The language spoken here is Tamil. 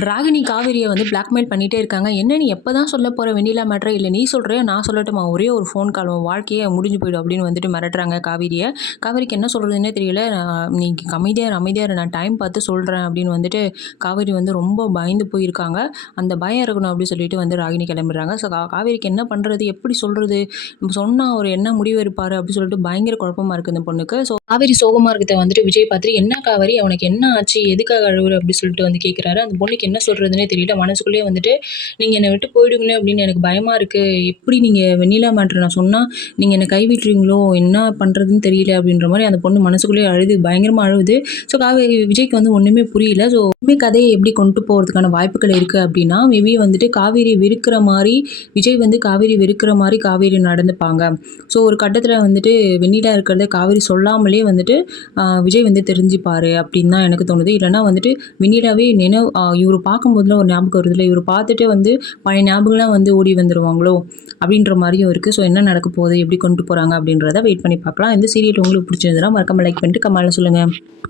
ராகினி காவேரியை வந்து பிளாக்மெயில் பண்ணிட்டே இருக்காங்க. "என்ன நீ எப்போ தான் சொல்ல போற வெண்ணிலா மேட்ர? இல்ல நீ சொல்றியா? நான் சொல்லட்டுமா? ஒரே ஒரு ஃபோன் கால் உன் வாழ்க்கையே முடிஞ்சு போயிடும்." அப்படின்னு வந்துட்டு மிரட்டுறாங்க காவேரிய. காவேரிக்கு என்ன சொல்றதுன்னே தெரியல. "நீ அமைதியா இரு, அமைதியா இரு. நான் டைம் பார்த்து சொல்றேன்." அப்படின்னு வந்துட்டு காவேரி வந்து ரொம்ப பயந்து போயிருக்காங்க. அந்த பயம் இருக்கணும் அப்படின்னு சொல்லிட்டு வந்து ராகினி கிளம்பிடுறாங்க. ஸோ காவேரிக்கு என்ன பண்றது? எப்படி சொல்றது? நம்ம சொன்னா அவர் என்ன முடிவு எடுப்பாரு? அப்படின்னு சொல்லிட்டு பயங்கர குழப்பமா இருக்கு இந்த பொண்ணுக்கு. ஸோ காவேரி சோகமா இருக்கிறத வந்துட்டு விஜய் பார்த்துட்டு, "என்ன காவேரி? அவனுக்கு என்ன ஆச்சு? எதுக்காக அழுவுற?" அப்படி சொல்லிட்டு வந்து கேட்குறாரு. அந்த பொண்ணுக்கு என்ன சொல்றதுன்னே தெரியல. மனசுக்குள்ளேயே வந்துட்டு, "நீங்க என்ன விட்டு போயிடுங்களே அப்படின்னு எனக்கு பயமா இருக்கு. எப்படி நீங்க வெண்ணிலா மேட்ரு நான் சொன்னா, நீங்க என்ன கைவிட்டுருவீங்களோ? என்ன பண்றதுன்னு தெரியல." அப்படின்ற மாரி அந்த பொண்ணு மனசுக்குள்ளேயே அழுது பயங்கரமா அழுவுது. ஸோ விஜய்க்கு வந்து ஒண்ணுமே புரியல. ஸோ இனிமே கதைய எப்படி கொண்டு போறதுக்கான வாய்ப்புகள் இருக்கு அப்படின்னா, மேபி வந்துட்டு காவேரி வெறுக்கிற மாரி, விஜய் வந்து காவேரி வெறுக்கிற மாரி காவேரி நடந்துப்பாங்க. ஸோ ஒரு கட்டத்தில வந்துட்டு வெண்ணிலா இருக்கிறத காவேரி சொல்லாமலே வந்துட்டு விஜய் வந்து தெரிஞ்சுப்பாரு அப்படின்னு தான் எனக்கு தோணுது. இல்லன்னா வந்துட்டு வெண்ணிலாவே இவரு பார்க்கும்போதெல்லாம் ஒரு ஞாபகம் வருதுல்ல, இவரு பார்த்துட்டு வந்து பழைய ஞாபகம்லாம் வந்து ஓடி வந்துருவாங்களோ! அப்படின்ற மாரியும் இருக்கு. ஸோ என்ன நடக்க போகுது? எப்படி கொண்டு போறாங்க? அப்படின்றத வெயிட் பண்ணி பார்க்கலாம். இந்த சீரியல் உங்களுக்கு பிடிச்சிருந்ததுன்னா மறக்காம லைக் பண்ணிட்டு கமெண்ட்ல சொல்லுங்க.